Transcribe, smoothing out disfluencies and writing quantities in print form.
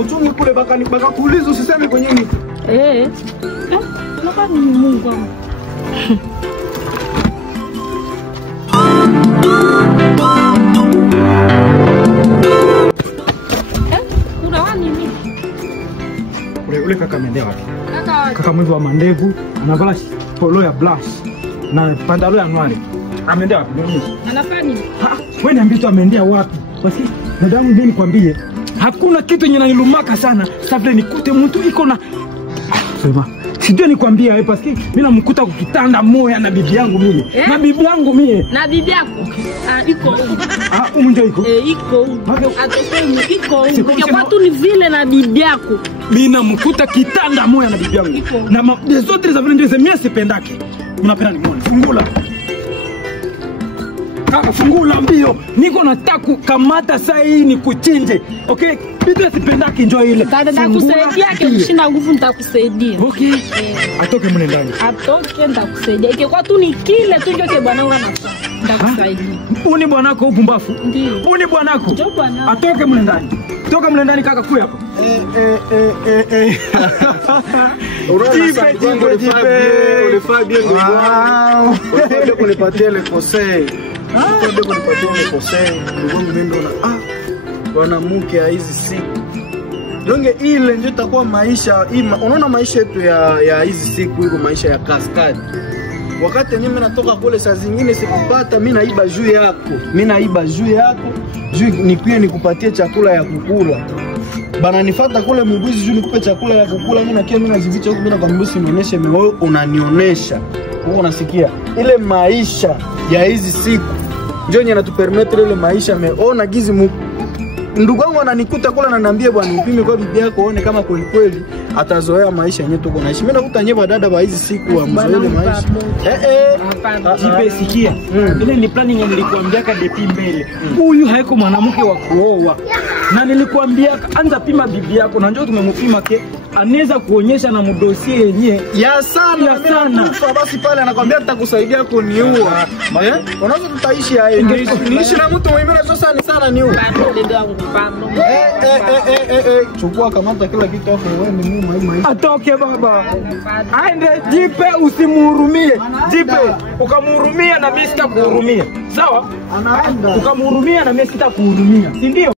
uchungu kule baka kuuliza usiseme kwenye miti. Naka ni Mungu wangu. Kuna wani mimi? Ule kaka ameendea wapi? Kaka mwivu wa mandevu, anavala polo ya blush na pantalo ya noir. Ameendea wapi? Anafanya nini? Wewe niambie tu ameendea wapi? Basi nadamu ndio nikwambie. Hakuna kitu yenye nanilumaka sana. Sasa nikute mtu iko na sema. Sijui nikwambia hapa basi mimi namkuta kukitanda moya na bibi yangu mimi. Na bibi yangu mimi. Na bibi yako? Iko huko. Umunjo iko? Iko huko. Atosema iko huko. Kwa tu ni vile na bibi yako. Mimi namkuta kitanda moya na bibi yangu. Na zote za vile ndio mimi sipendake. Unapenda nimuone. Fungula. Fungula mbio. Niko nataka kukamata saa hii nikuchinje. Okay? Bibi sipendake njoo ile. Dada kusaidia kishinda nguvu nitakusaidia. Okay. Atoke mle ndani. Atoke nitakusaidia. Ikikuwa tu ni kile tu ndio ke bwana wangu anafanya. Nitakusaidia. Uni bwanako upumbafu? Ndio. Uni bwanako? Ndio bwana. Atoke mle ndani. Toka mle ndani kaka kuya hapo. Ulifaa bien ndugu wangu. Unataka kunipatia ile conseil. Unataka kunipatia ile conseil. Ndugu wangu mimi ndo bwana mke hizi siku. Donge ile ndio itakuwa maisha. Unaona maisha yetu ya hizi siku iko maisha ya kaskadi. Wakati mimi natoka kule saa zingine sikupata, mimi naiba juu yako. Mimi naiba juu yako. Juu nikuye nikupatie chakula ya kukula. Bana nifuata kule mbuzi juu nikupe chakula ya kukula, mimi nakia mimi nazivicha huko mimi nakwambia usinionyeshe mimi, wewe unanionyesha. Wewe unasikia? Ile maisha ya hizi siku ndio yenye natupermettre ile maisha meona gizi ndugu wangu ananikuta kule ananiambia bwana upime kwa bibi yako uone kama kweli kweli atazoea maisha yenyewe tuko naishi. Mimi nakuta nyeba dada wa hizi siku wa mzoele maisha. Jipe sikia. Ile ni planning nilikwambia ka depi mbele. Huyu haiko mwanamke wa kuoa. Na nilikwambia anza pima bibi yako na njoo tumempima ke anaweza kuonyesha na mdosie yenyewe ya sana. Basi pale anakuambia nitakusaidia kuniua. Unaweza tutaishi hapo. Niishi na mtu mwingine sasa ni sana niue. Chukua kamata kila kitu hapo wewe ni mimi. Atoke baba. Aende jipe usimhurumie. Jipe ukamhurumia na mimi sitakuhurumia. Sawa? Anaenda. Ukamhurumia na mimi sitakuhurumia. Si ndio?